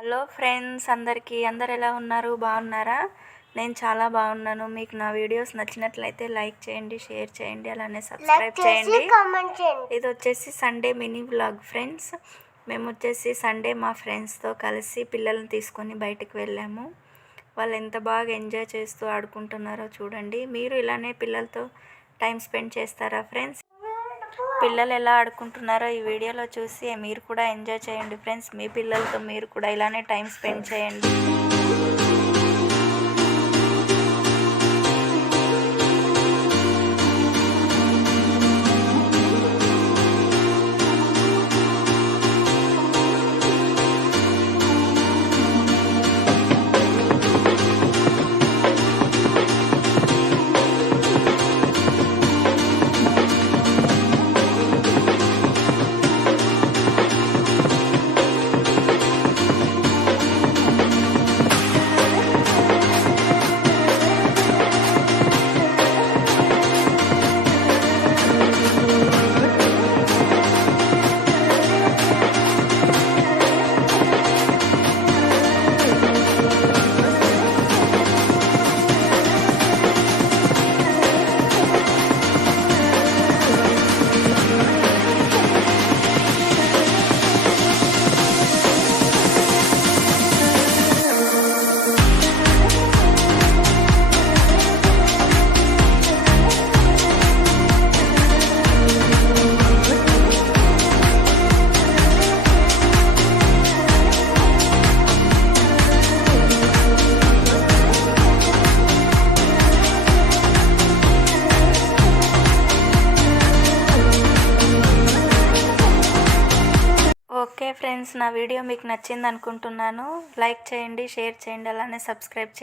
Hello friends, అందరు ఎలా ఉన్నారు? బాగున్నారా? నేను చాలా బాగున్నాను. మీకు నా వీడియోస్ నచ్చినట్లయితే లైక్ చేయండి, షేర్ చేయండి, అలానే సబ్స్క్రైబ్ చేయండి. ఇది వచ్చేసి సండే మినీ వ్లాగ్ ఫ్రెండ్స్. మేము వచ్చేసి సండే మా ఫ్రెండ్స్తో కలిసి పిల్లల్ని తీసుకొని బయటికి వెళ్ళాము. వాళ్ళు ఎంత బాగా ఎంజాయ్ చేస్తూ ఆడుకుంటున్నారో చూడండి. మీరు ఇలానే పిల్లలతో టైం స్పెండ్ చేస్తారా ఫ్రెండ్స్? పిల్లలు ఎలా ఆడుకుంటున్నారో ఈ వీడియోలో చూసి మీరు కూడా ఎంజాయ్ చేయండి ఫ్రెండ్స్. మీ పిల్లలతో మీరు కూడా ఇలానే టైం స్పెండ్ చేయండి. ఓకే ఫ్రెండ్స్, నా వీడియో మీకు నచ్చింది అనుకుంటున్నాను. లైక్ చేయండి, షేర్ చేయండి, అలానే సబ్స్క్రైబ్ చేయండి.